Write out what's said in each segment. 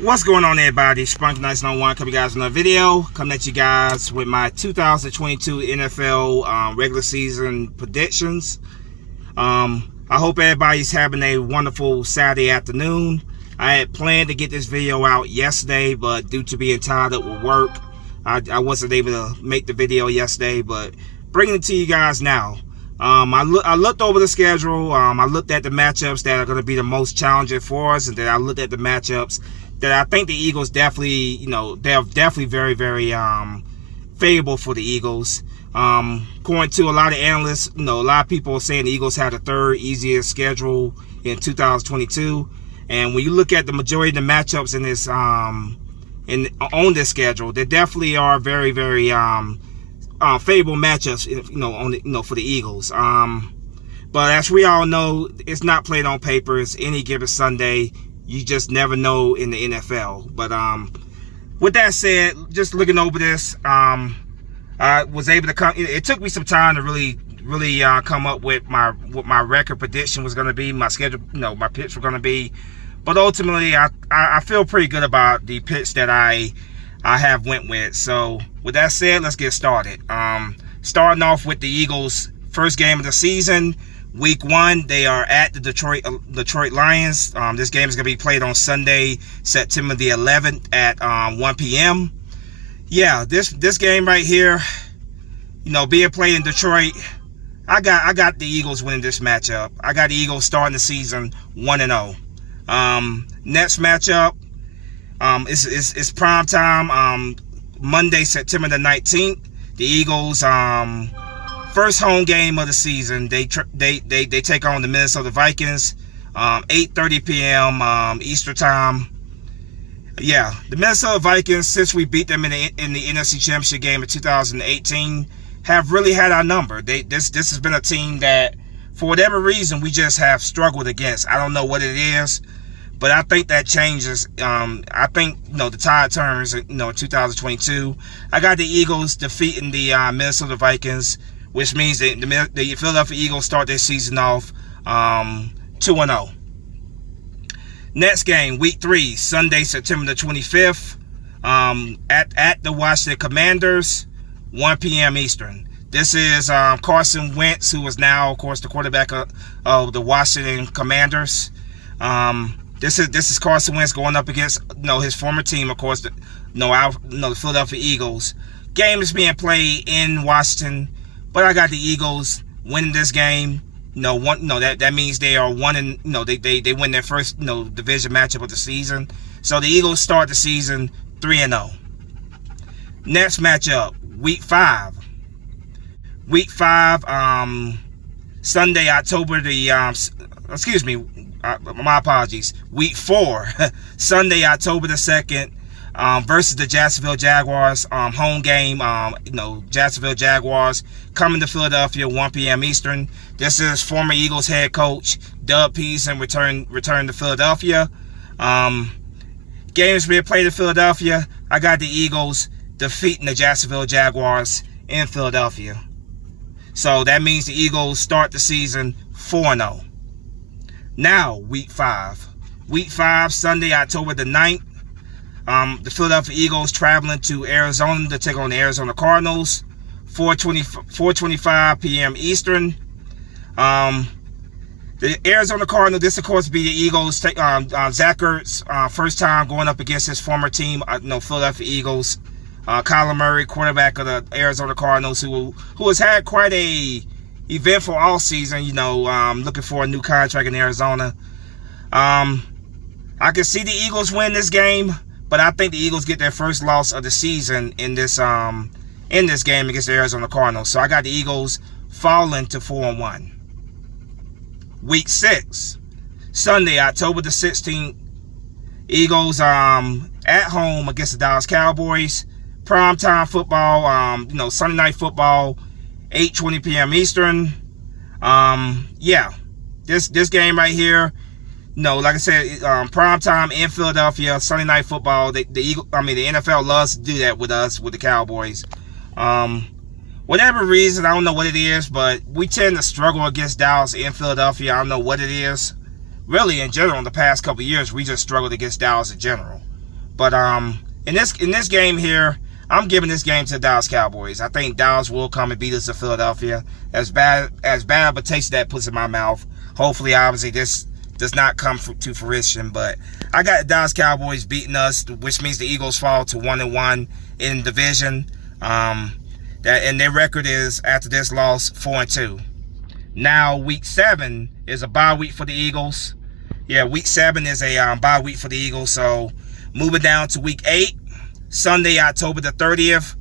What's going on, everybody? Spunk Nice No One coming, guys, with another video. Coming at you guys with my 2022 NFL regular season predictions. I hope everybody's having a wonderful Saturday afternoon. I had planned to get this video out yesterday, but due to being tied up with work, I wasn't able to make the video yesterday. But bringing it to you guys now. I looked over the schedule. I looked at the matchups that are going to be the most challenging for us, and then I looked at the matchups that I think the Eagles definitely, they're definitely very, very favorable for the Eagles. According to a lot of analysts, a lot of people are saying the Eagles had the third easiest schedule in 2022. And when you look at the majority of the matchups in this on this schedule, they definitely are very, very favorable matchups, for the Eagles. But as we all know, it's not played on paper. It's any given Sunday. You just never know in the NFL. But with that said, just looking over this, I was able to come. It took me some time to really come up with what my record prediction was going to be, my schedule, my picks were going to be. But ultimately, I feel pretty good about the picks that I have went with. So with that said, let's get started. Starting off with the Eagles' first game of the season. Week 1, they are at the Detroit Lions. This game is going to be played on Sunday, September the 11th at 1 p.m. Yeah, this game right here, being played in Detroit, I got the Eagles winning this matchup. I got the Eagles starting the season 1-0. Next matchup, it's prime time. Monday, September the 19th. The Eagles first home game of the season. They take on the Minnesota Vikings. 8:30 p.m. Eastern time. Yeah, the Minnesota Vikings, since we beat them in the NFC Championship game in 2018, have really had our number. This has been a team that, for whatever reason, we just have struggled against. I don't know what it is, but I think that changes. I think the tide turns. In 2022, I got the Eagles defeating the Minnesota Vikings, which means that the Philadelphia Eagles start their season off 2-0. Next game, Week 3, Sunday, September the 25th, at the Washington Commanders, 1 p.m. Eastern. This is Carson Wentz, who is now, of course, the quarterback of the Washington Commanders. This is Carson Wentz going up against his former team, of course, the Philadelphia Eagles. Game is being played in Washington, but I got the Eagles winning this game. That means they are they win their first division matchup of the season. So the Eagles start the season 3-0. Next matchup, Week 5. Week 5, Sunday, October the my apologies. Week 4, Sunday, October the 2nd, versus the Jacksonville Jaguars. Home game. Jacksonville Jaguars coming to Philadelphia, 1 p.m. Eastern. This is former Eagles head coach Doug Peterson return to Philadelphia. Games being played in Philadelphia. I got the Eagles defeating the Jacksonville Jaguars in Philadelphia. So that means the Eagles start the season 4-0. Now, Week 5. Week 5, Sunday, October the 9th. The Philadelphia Eagles traveling to Arizona to take on the Arizona Cardinals. 4:25 p.m. Eastern. The Arizona Cardinals, this of course be the Eagles. Zach Ertz, first time going up against his former team, Philadelphia Eagles. Kyler Murray, quarterback of the Arizona Cardinals, who has had quite a eventful all season. Looking for a new contract in Arizona. I can see the Eagles win this game, but I think the Eagles get their first loss of the season in this game against the Arizona Cardinals. So I got the Eagles falling to 4-1. Week 6, Sunday, October the 16th. Eagles at home against the Dallas Cowboys. Primetime football, Sunday night football, 8:20 p.m. Eastern. Yeah, this game right here. Like I said, prime time in Philadelphia, Sunday night football. The NFL loves to do that with us, with the Cowboys. Whatever reason, I don't know what it is, but we tend to struggle against Dallas in Philadelphia. I don't know what it is. Really, in general, in the past couple of years, we just struggled against Dallas in general. But in this game here, I'm giving this game to the Dallas Cowboys. I think Dallas will come and beat us to Philadelphia. As bad of a taste that puts in my mouth. Hopefully, obviously, this does not come to fruition. But I got the Dallas Cowboys beating us, which means the Eagles fall to 1-1 in division. And their record is, after this loss, 4-2. Now, week 7 is a bye week for the Eagles. Yeah, week 7 is a bye week for the Eagles. So, moving down to week 8, Sunday, October the 30th,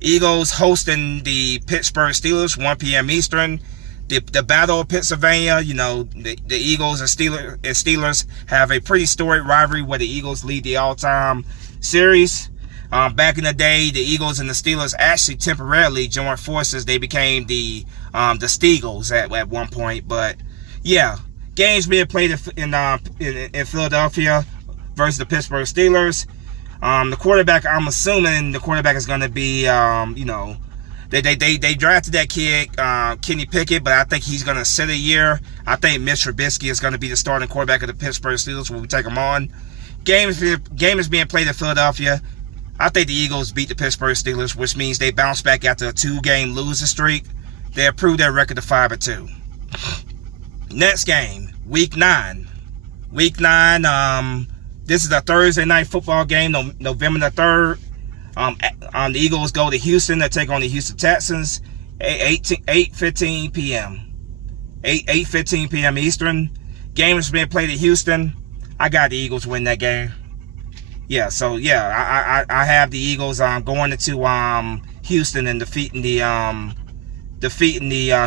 Eagles hosting the Pittsburgh Steelers, 1 p.m. Eastern. The Battle of Pennsylvania, you know, the Eagles and Steelers have a pretty storied rivalry where the Eagles lead the all-time series. Back in the day, the Eagles and the Steelers actually temporarily joined forces. They became the Steagles at one point. But yeah, games being played in Philadelphia versus the Pittsburgh Steelers. The quarterback, I'm assuming the quarterback is going to be, you know, they drafted that kid, Kenny Pickett, but I think he's going to sit a year. I think Mitch Trubisky is going to be the starting quarterback of the Pittsburgh Steelers when we take him on. Game is being played in Philadelphia. I think the Eagles beat the Pittsburgh Steelers, which means they bounce back after a 2-game losing streak. They improved their record to 5-2. Next game, Week 9. Week 9, this is a Thursday night football game, November the 3rd. The Eagles go to Houston to take on the Houston Texans, 8:15 p.m. 8:15 p.m. Eastern. Game is being played at Houston. I got the Eagles win that game. Yeah, so yeah, I have the Eagles going into Houston and defeating the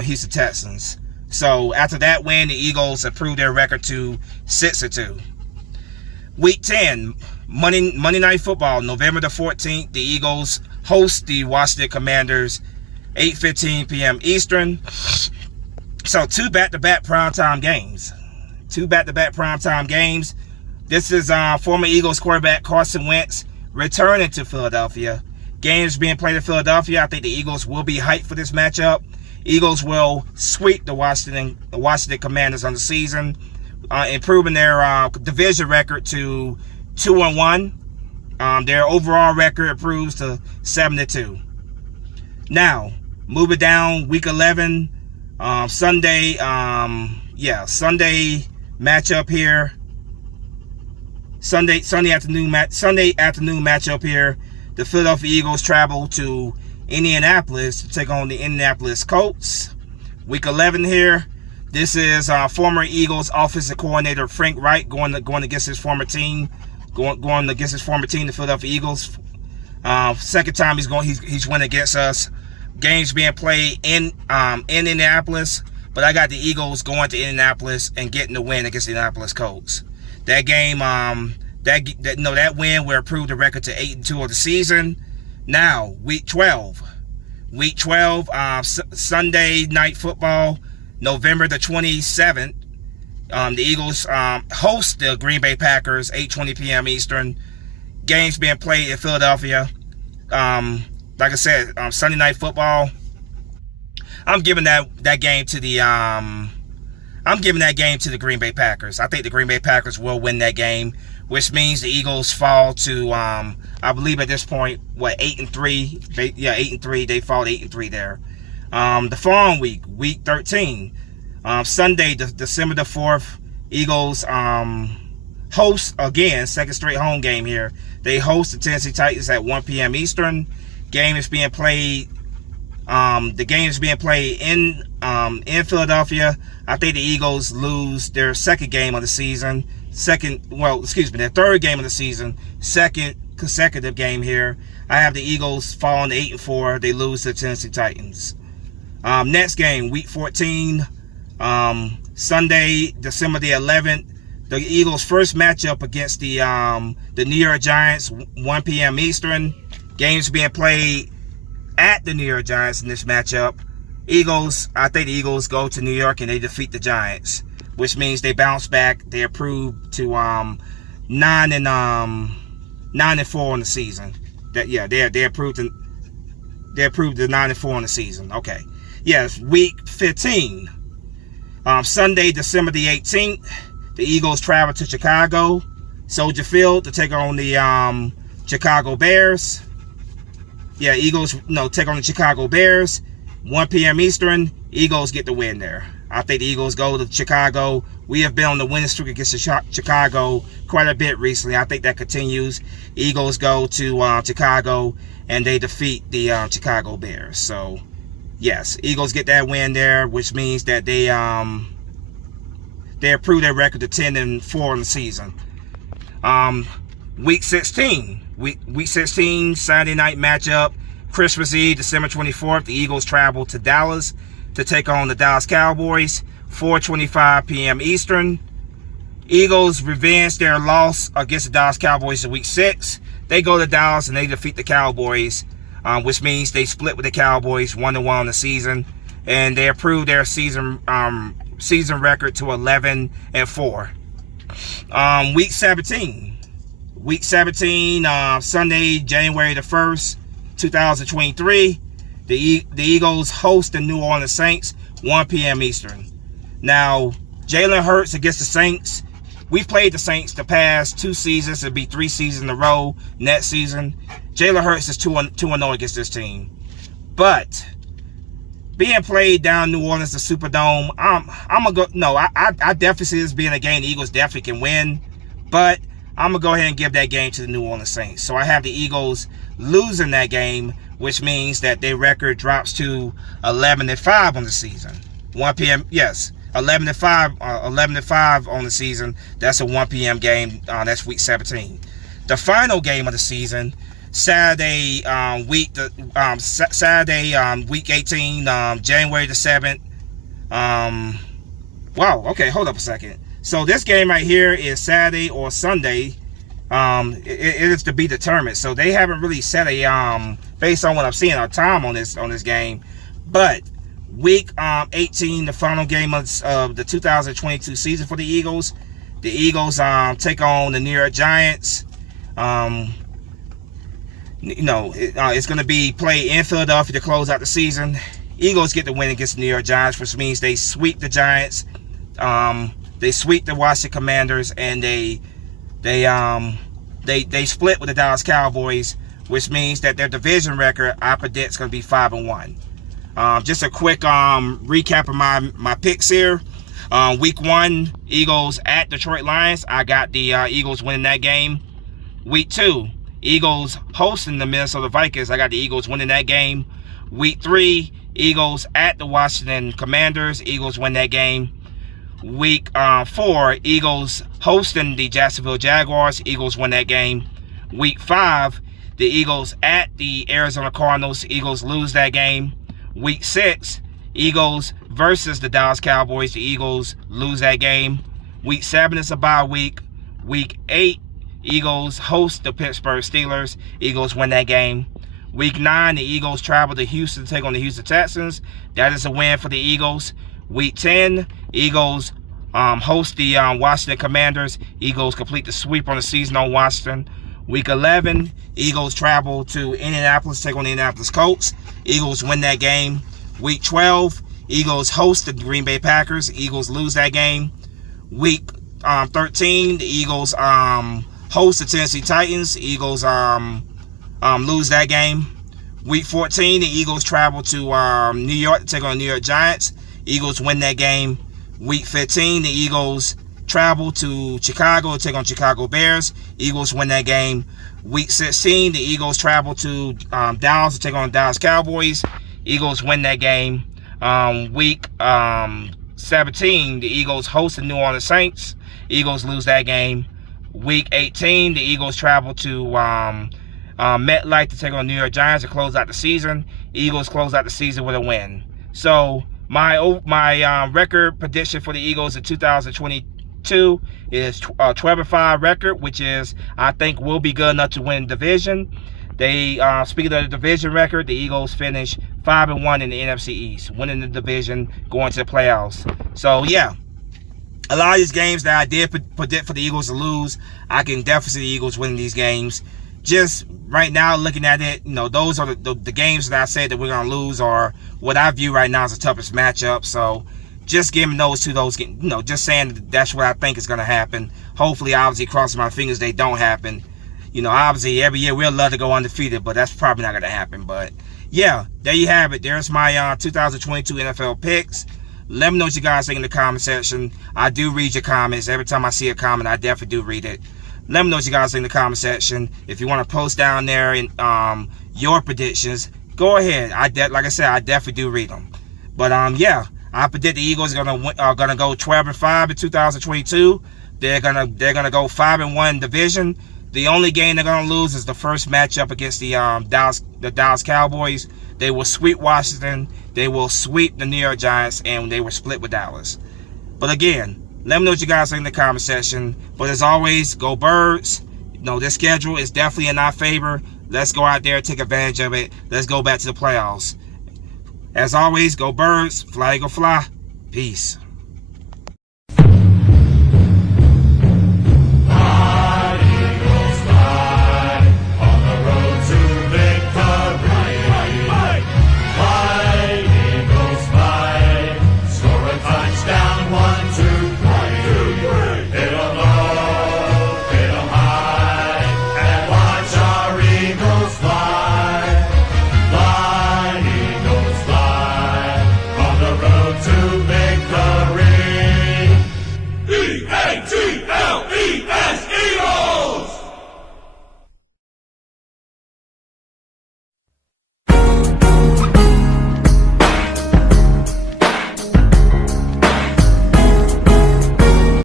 Houston Texans. So after that win, the Eagles improved their record to 6-2. Week 10, Monday Night Football, November the 14th. The Eagles host the Washington Commanders, 8:15 p.m. Eastern. So 2 back-to-back primetime games. 2 back-to-back primetime games. This is former Eagles quarterback Carson Wentz returning to Philadelphia. Games being played in Philadelphia. I think the Eagles will be hyped for this matchup. Eagles will sweep the Washington Commanders on the season, improving their division record to 2-1. Their overall record improves to 7-2. Now, moving down, Week 11, Sunday. Sunday matchup here. Sunday afternoon matchup here. The Philadelphia Eagles travel to Indianapolis to take on the Indianapolis Colts. Week 11 here. This is former Eagles offensive coordinator Frank Reich going against his former team, going against his former team, the Philadelphia Eagles. Second time he's winning against us. Games being played in Indianapolis, but I got the Eagles going to Indianapolis and getting the win against the Indianapolis Colts. That game, that win will improve the record to 8-2 of the season. Now, Week 12, Sunday Night Football, November the 27th. The Eagles host the Green Bay Packers, 8:20 p.m. Eastern. Games being played in Philadelphia. Like I said, Sunday Night Football. I'm giving that game to the Green Bay Packers. I think the Green Bay Packers will win that game, which means the Eagles fall to I believe at this point 8-3. 8-3. They fall to 8-3 there. The following week, Week 13, Sunday, December the 4th, Eagles host again, second straight home game here. They host the Tennessee Titans at 1 p.m. Eastern. Game is being played. The game is being played in Philadelphia. I think the Eagles lose their second game of the season. Their third game of the season. Second consecutive game here. I have the Eagles falling to 8-4. They lose to the Tennessee Titans. Next game, Week 14, Sunday, December the 11th. The Eagles' first matchup against the New York Giants, 1 p.m. Eastern. Games being played at the New York Giants in this matchup. I think the Eagles go to New York and they defeat the Giants, which means they bounce back. They improve to 9-4 on the season. They improved to 9-4 on the season. Okay. Yes, Week 15. Sunday, December the 18th. The Eagles travel to Chicago. Soldier Field to take on the Chicago Bears. Yeah, Eagles, take on the Chicago Bears. 1 p.m. Eastern. Eagles get the win there. I think the Eagles go to Chicago. We have been on the winning streak against Chicago quite a bit recently. I think that continues. Eagles go to Chicago, and they defeat the Chicago Bears. So, yes, Eagles get that win there, which means that they improve their record to 10-4 in the season. Week 16. Week 16, Saturday night matchup. Christmas Eve, December 24th. The Eagles travel to Dallas to take on the Dallas Cowboys. 4:25 p.m. Eastern. Eagles revenge their loss against the Dallas Cowboys in Week 6. They go to Dallas and they defeat the Cowboys, which means they split with the Cowboys 1-1 in the season, and they improve their season record to 11-4. Week 17. Week 17, Sunday, January the 1st, 2023. The Eagles host the New Orleans Saints, 1 p.m. Eastern. Now, Jalen Hurts against the Saints. We've played the Saints the past 2 seasons. It'll be 3 seasons in a row next season. Jalen Hurts is 2-0 against this team. But being played down New Orleans, the Superdome, I'm going to go. No, I definitely see this being a game the Eagles definitely can win. But I'm going to go ahead and give that game to the New Orleans Saints. So I have the Eagles losing that game, which means that their record drops to 11-5 on the season. 1 p.m. Yes, 11-5 on the season. That's a 1 p.m. game. That's week 17. The final game of the season, Saturday, week 18, January the 7th. Wow. Okay, hold up a second. So this game right here is Saturday or Sunday. It is to be determined. So they haven't really set a based on what I'm seeing, a time on this game. But week 18, the final game of the 2022 season for the Eagles. The Eagles take on the New York Giants. It's going to be played in Philadelphia to close out the season. Eagles get the win against the New York Giants, which means they sweep the Giants. They sweep the Washington Commanders, and they split with the Dallas Cowboys, which means that their division record, I predict, is going to be 5-1. Just a quick recap of my picks here. Week 1, Eagles at Detroit Lions. I got the Eagles winning that game. Week 2, Eagles hosting the Minnesota Vikings. I got the Eagles winning that game. Week 3, Eagles at the Washington Commanders. Eagles win that game. Week 4, Eagles hosting the Jacksonville Jaguars. Eagles win that game. Week 5, the Eagles at the Arizona Cardinals. Eagles lose that game. Week 6, Eagles versus the Dallas Cowboys. The Eagles lose that game. Week 7 is a bye week. Week 8, Eagles host the Pittsburgh Steelers. Eagles win that game. Week 9, the Eagles travel to Houston to take on the Houston Texans. That is a win for the Eagles. Week 10, Eagles host the Washington Commanders. Eagles complete the sweep on the season on Washington. Week 11, Eagles travel to Indianapolis to take on the Indianapolis Colts. Eagles win that game. Week 12, Eagles host the Green Bay Packers. Eagles lose that game. Week 13, the Eagles host the Tennessee Titans. Eagles lose that game. Week 14, the Eagles travel to New York to take on the New York Giants. Eagles win that game. Week 15, the Eagles travel to Chicago to take on Chicago Bears. Eagles win that game. Week 16, the Eagles travel to Dallas to take on the Dallas Cowboys. Eagles win that game. Week 17, the Eagles host the New Orleans Saints. Eagles lose that game. Week 18, the Eagles travel to MetLife to take on the New York Giants to close out the season. Eagles close out the season with a win. So my record prediction for the Eagles in 2022 is a 12-5 record, which is, I think, will be good enough to win the division. They speaking of the division record, the Eagles finished 5-1 in the NFC East, winning the division, going to the playoffs. So yeah, a lot of these games that I did predict for the Eagles to lose, I can definitely see the Eagles winning these games. Just right now, looking at it, those are the games that I said that we're going to lose are what I view right now as the toughest matchup. So just giving those to those, just saying that's what I think is going to happen. hopefully, obviously, crossing my fingers, they don't happen. You know, obviously, every year we'd love to go undefeated, but that's probably not going to happen. But yeah, there you have it. There's my 2022 NFL picks. Let me know what you guys think in the comment section. I do read your comments. Every time I see a comment, I definitely do read it. Let me know what you guys think in the comment section. If you want to post down there in your predictions, go ahead. Like I said, I definitely do read them. But yeah, I predict the Eagles are gonna go 12-5 in 2022. They're gonna go 5-1 in division. The only game they're gonna lose is the first matchup against the Dallas Cowboys. They will sweep Washington. They will sweep the New York Giants, and they were split with Dallas. But again, let me know what you guys think in the comment section. But as always, go Birds. You know, this schedule is definitely in our favor. Let's go out there and take advantage of it. Let's go back to the playoffs. As always, go Birds. Fly, Eagle, fly. Peace.